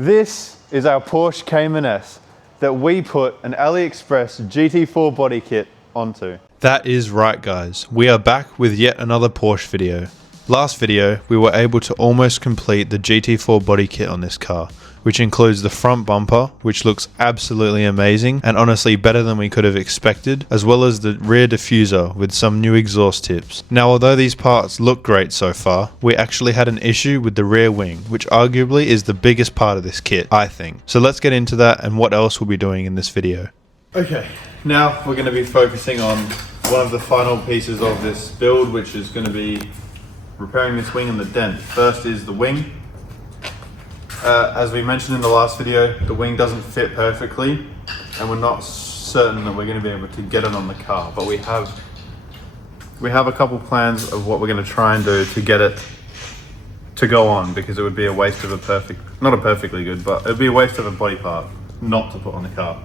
This is our Porsche Cayman S that we put an AliExpress GT4 body kit onto. That is right, guys. We are back with yet another Porsche video. Last video, we were able to almost complete the GT4 body kit on this car, which includes the front bumper, which looks absolutely amazing and honestly better than we could have expected, as well as the rear diffuser with some new exhaust tips. Now, although these parts look great so far, we actually had an issue with the rear wing, which arguably is the biggest part of this kit, I think. So let's get into that and what else we'll be doing in this video. Okay, now we're going to be focusing on one of the final pieces of this build, which is going to be repairing this wing and the dent. First is the wing. As we mentioned in the last video, the wing doesn't fit perfectly and we're not certain that we're going to be able to get it on the car, but we have a couple plans of what we're going to try and do to get it to go on, because it would be a waste of not a perfectly good, but it would be a waste of a body part not to put on the car.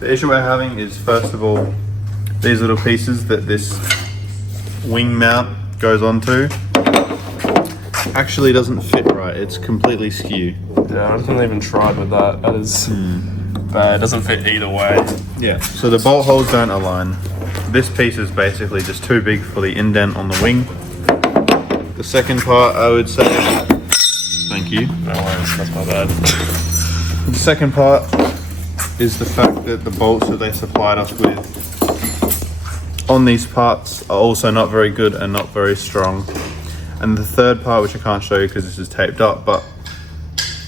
The issue we're having is, first of all, these little pieces that this wing mount goes onto actually doesn't fit right. It's completely skewed. Yeah, I haven't even tried with that. That is bad. It doesn't fit either way. Yeah, so the bolt holes don't align. This piece is basically just too big for the indent on the wing. The second part, I would say, thank you. No worries, that's my bad. The second part is the fact that the bolts that they supplied us with on these parts are also not very good and not very strong. And the third part, which I can't show you because this is taped up, but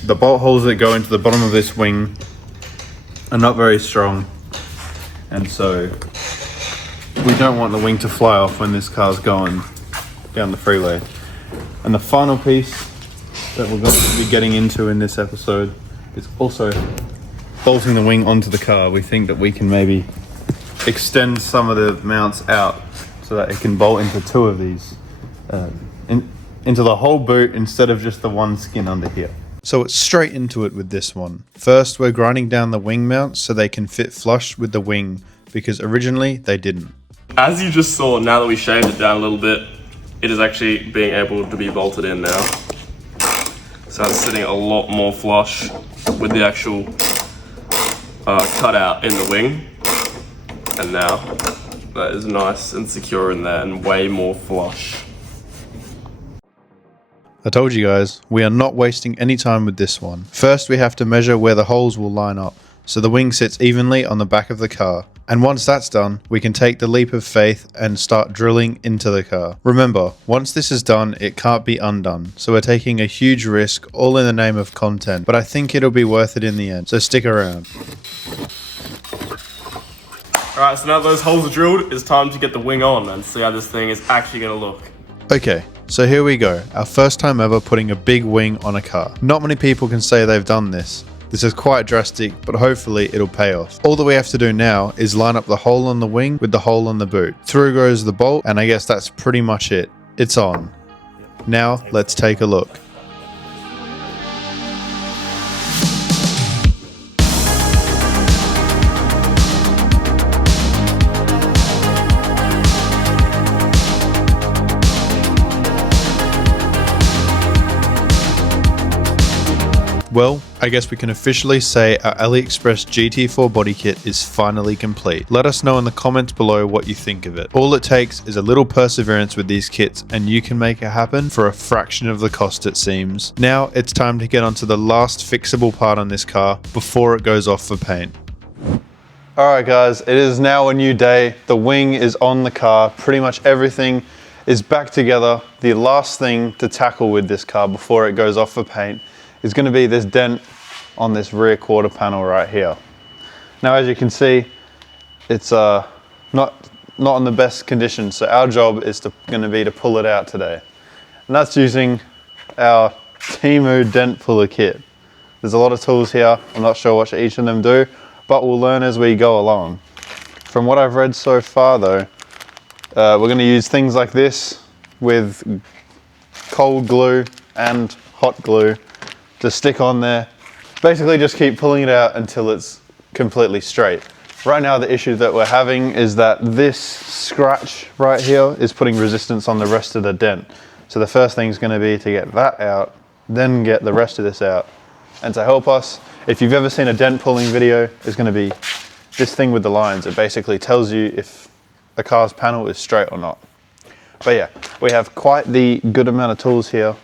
the bolt holes that go into the bottom of this wing are not very strong. And so we don't want the wing to fly off when this car's going down the freeway. And the final piece that we're going to be getting into in this episode is also bolting the wing onto the car. We think that we can maybe extend some of the mounts out so that it can bolt into two of these, into the whole boot instead of just the one skin under here. So it's straight into it with this one. First, we're grinding down the wing mounts so they can fit flush with the wing, because originally they didn't. As you just saw, now that we shaved it down a little bit, it is actually being able to be bolted in now. So it's sitting a lot more flush with the actual cutout in the wing. And now that is nice and secure in there and way more flush. I told you guys, we are not wasting any time with this one. First, we have to measure where the holes will line up, so the wing sits evenly on the back of the car. And once that's done, we can take the leap of faith and start drilling into the car. Remember, once this is done, it can't be undone. So we're taking a huge risk, all in the name of content, but I think it'll be worth it in the end, so stick around. Alright, so now that those holes are drilled, it's time to get the wing on and see how this thing is actually going to look. Okay, so here we go. Our first time ever putting a big wing on a car. Not many people can say they've done this. This is quite drastic, but hopefully it'll pay off. All that we have to do now is line up the hole on the wing with the hole on the boot. Through goes the bolt, and I guess that's pretty much it. It's on. Now, let's take a look. Well, I guess we can officially say our AliExpress GT4 body kit is finally complete. Let us know in the comments below what you think of it. All it takes is a little perseverance with these kits and you can make it happen for a fraction of the cost, it seems. Now it's time to get onto the last fixable part on this car before it goes off for paint. Alright guys, it is now a new day. The wing is on the car. Pretty much everything is back together. The last thing to tackle with this car before it goes off for paint is going to be this dent on this rear quarter panel right here. Now, as you can see, it's not in the best condition, so our job is going to be to pull it out today. And that's using our Temu dent puller kit. There's a lot of tools here. I'm not sure what each of them do, but we'll learn as we go along. From what I've read so far though, we're going to use things like this with cold glue and hot glue to stick on there. Basically just keep pulling it out until it's completely straight. Right now the issue that we're having is that this scratch right here is putting resistance on the rest of the dent. So the first thing is going to be to get that out, then get the rest of this out, And to help us, if you've ever seen a dent pulling video, it's going to be this thing with the lines. It basically tells you if a car's panel is straight or not. But yeah, we have quite the good amount of tools here.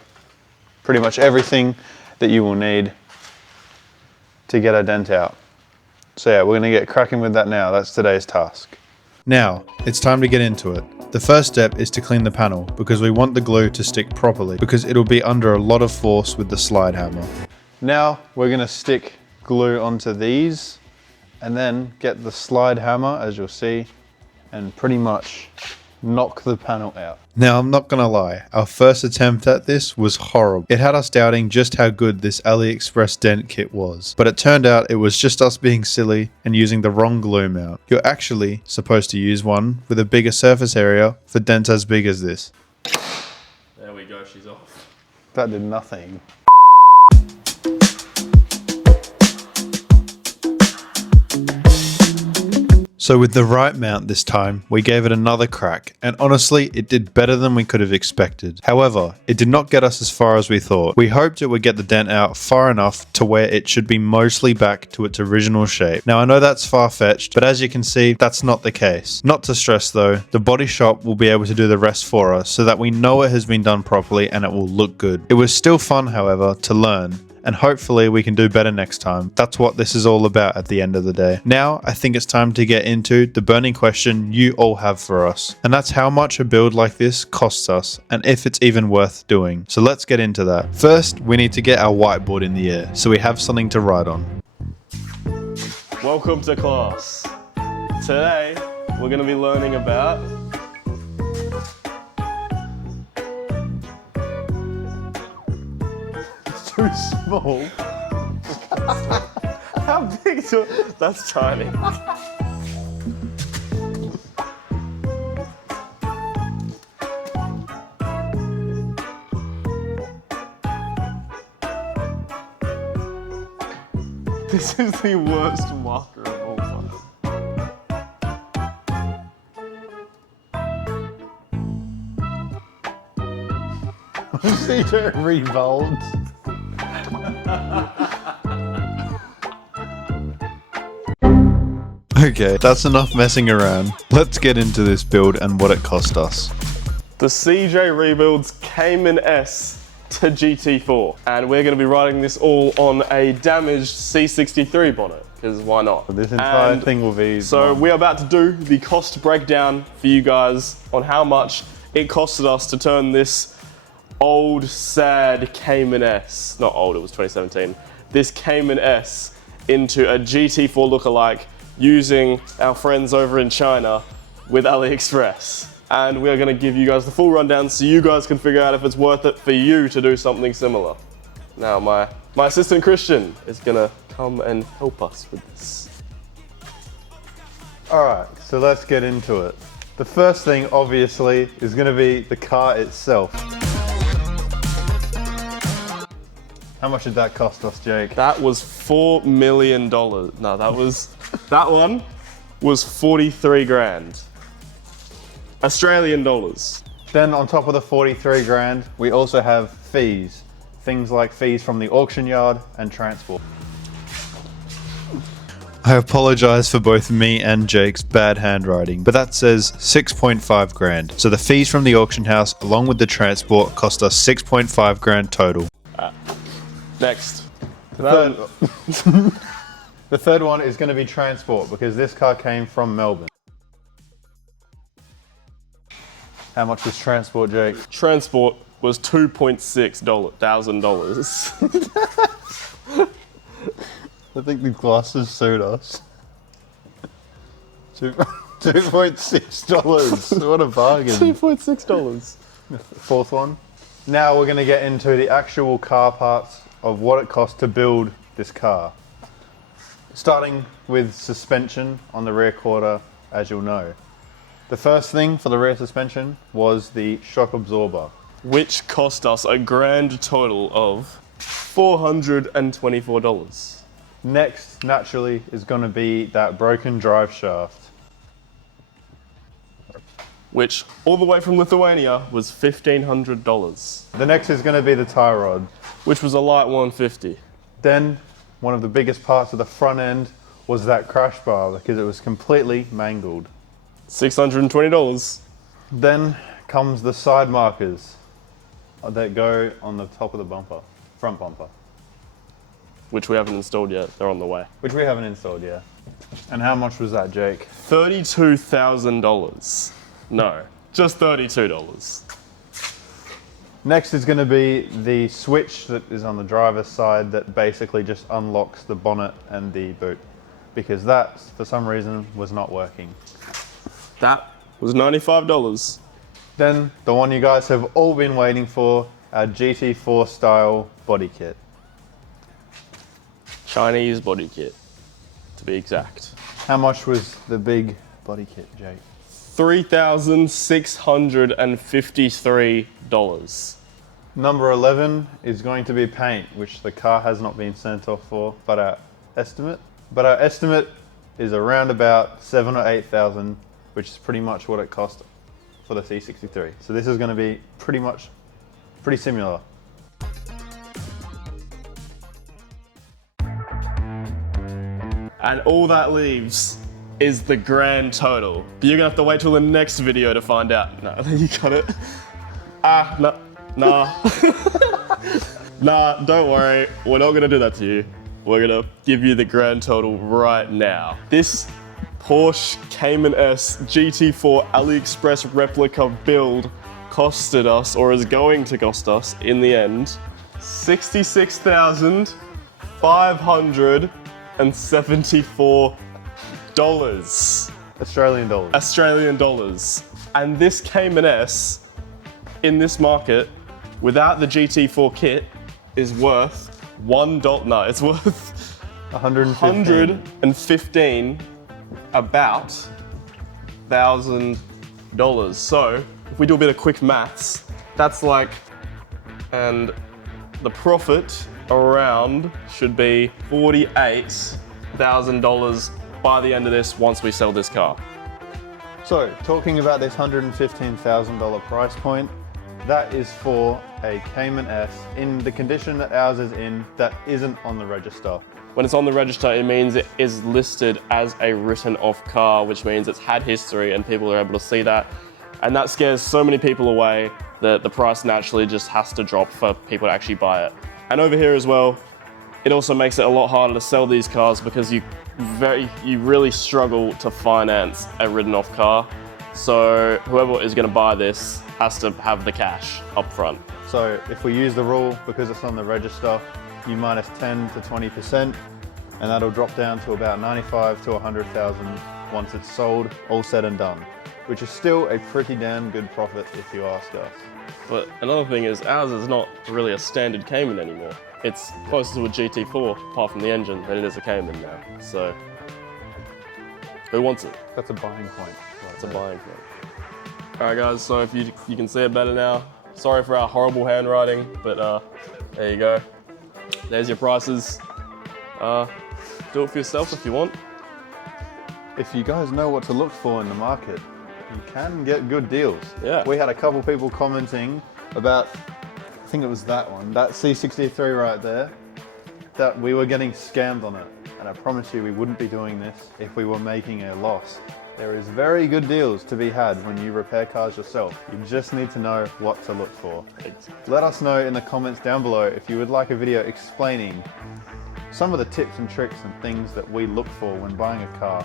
Pretty much everything that you will need to get a dent out. So yeah, we're going to get cracking with that now. That's today's task. Now, it's time to get into it. The first step is to clean the panel because we want the glue to stick properly because it'll be under a lot of force with the slide hammer. Now we're going to stick glue onto these and then get the slide hammer, as you'll see, and pretty much knock the panel out. Now, I'm not gonna lie, our first attempt at this was horrible. It had us doubting just how good this AliExpress dent kit was, but it turned out it was just us being silly and using the wrong glue mount. You're actually supposed to use one with a bigger surface area for dents as big as this. There we go, she's off. That did nothing. So with the right mount this time, we gave it another crack, and honestly, it did better than we could have expected. However, it did not get us as far as we thought. We hoped it would get the dent out far enough to where it should be mostly back to its original shape. Now I know that's far-fetched, but as you can see, that's not the case. Not to stress though, the body shop will be able to do the rest for us so that we know it has been done properly and it will look good. It was still fun, however, to learn, and hopefully we can do better next time. That's what this is all about at the end of the day. Now, I think it's time to get into the burning question you all have for us, and that's how much a build like this costs us, and if it's even worth doing. So let's get into that. First, we need to get our whiteboard in the air, so we have something to write on. Welcome to class. Today, we're going to be learning about Too small. how big do that's tiny. This is the worst marker of all time. CJ revolved. Okay, that's enough messing around. Let's get into this build and what it cost us. The CJ rebuilds Cayman S to GT4, and we're going to be riding this all on a damaged C63 bonnet, because why not? This entire thing will be... So we're about to do the cost breakdown for you guys on how much it costed us to turn this old, sad Cayman S, not old, it was 2017, this Cayman S into a GT4 lookalike using our friends over in China with AliExpress. And we are going to give you guys the full rundown so you guys can figure out if it's worth it for you to do something similar. Now my assistant Christian is going to come and help us with this. Alright, so let's get into it. The first thing, obviously, is going to be the car itself. How much did that cost us, Jake? That was $4 million. No, that one was 43 grand. Australian dollars. Then on top of the 43 grand, we also have fees. Things like fees from the auction yard and transport. I apologize for both me and Jake's bad handwriting, but that says 6.5 grand. So the fees from the auction house along with the transport cost us 6.5 grand total. Next. The third one is going to be transport because this car came from Melbourne. How much was transport, Jake? Transport was $2,600. I think the glasses suit us. $2.6. What a bargain. $2.6. Fourth one. Now we're going to get into the actual car parts of what it costs to build this car. Starting with suspension on the rear quarter, as you'll know. The first thing for the rear suspension was the shock absorber, Which cost us a grand total of $424. Next, naturally, is going to be that broken drive shaft. Which, all the way from Lithuania, was $1,500. The next is going to be the tie rod. Which was a light 150. Then, one of the biggest parts of the front end was that crash bar because it was completely mangled. $620. Then comes the side markers that go on the top of the bumper, front bumper. Which we haven't installed yet, they're on the way. Which we haven't installed yet. And how much was that, Jake? $32,000. No, just $32. Next is going to be the switch that is on the driver's side that basically just unlocks the bonnet and the boot. Because that, for some reason, was not working. That was $95. Then, the one you guys have all been waiting for, our GT4 style body kit. Chinese body kit, to be exact. How much was the big body kit, Jake? $3,653. Number 11 is going to be paint, which the car has not been sent off for, but our estimate is around about 7,000 or 8,000, which is pretty much what it cost for the C63. So this is going to be pretty similar. And all that leaves is the grand total. But you're gonna have to wait till the next video to find out. No, you got it. Nah. Nah, don't worry. We're not gonna do that to you. We're gonna give you the grand total right now. This Porsche Cayman S GT4 AliExpress replica build costed us, or is going to cost us in the end, $66,574. Australian dollars. Australian dollars. And this Cayman S in this market without the GT4 kit is worth $1. No, it's worth 115 about $1,000. So if we do a bit of quick maths, that's like, and the profit around should be $48,000 by the end of this once we sell this car. So, talking about this $115,000 price point, that is for a Cayman S in the condition that ours is in that isn't on the register. When it's on the register, it means it is listed as a written off car, which means it's had history and people are able to see that. And that scares so many people away that the price naturally just has to drop for people to actually buy it. And over here as well, it also makes it a lot harder to sell these cars because you really struggle to finance a written off car. So whoever is going to buy this has to have the cash up front. So if we use the rule, because it's on the register, you minus 10 to 20%, and that'll drop down to about 95 to 100,000 once it's sold, all said and done, which is still a pretty damn good profit if you ask us. But another thing is ours is not really a standard Cayman anymore. It's closer to a GT4, apart from the engine, than it is a Cayman now. So, who wants it? That's a buying point. It's a buying point. All right, guys, so if you can see it better now. Sorry for our horrible handwriting, but there you go. There's your prices. Do it for yourself if you want. If you guys know what to look for in the market, you can get good deals. Yeah. We had a couple people commenting about, I think it was that one, that C63 right there, that we were getting scammed on it. And I promise you we wouldn't be doing this if we were making a loss. There is very good deals to be had when you repair cars yourself. You just need to know what to look for. Let us know in the comments down below if you would like a video explaining some of the tips and tricks and things that we look for when buying a car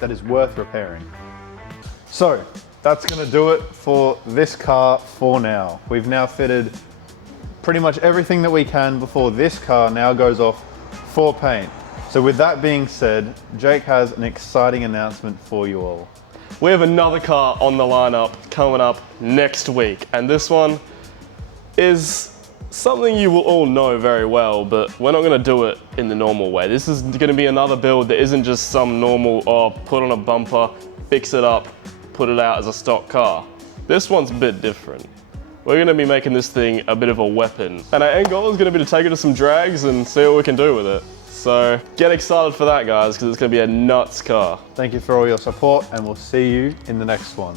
that is worth repairing. So that's going to do it for this car for now. We've now fitted pretty much everything that we can before this car now goes off for paint. So with that being said, Jake has an exciting announcement for you all. We have another car on the lineup coming up next week, and this one is something you will all know very well, but we're not going to do it in the normal way. This is going to be another build that isn't just some normal, put on a bumper, fix it up, put it out as a stock car. This one's a bit different. We're going to be making this thing a bit of a weapon, and our end goal is going to be to take it to some drags and see what we can do with it. So get excited for that, guys, because it's going to be a nuts car. Thank you for all your support, and we'll see you in the next one.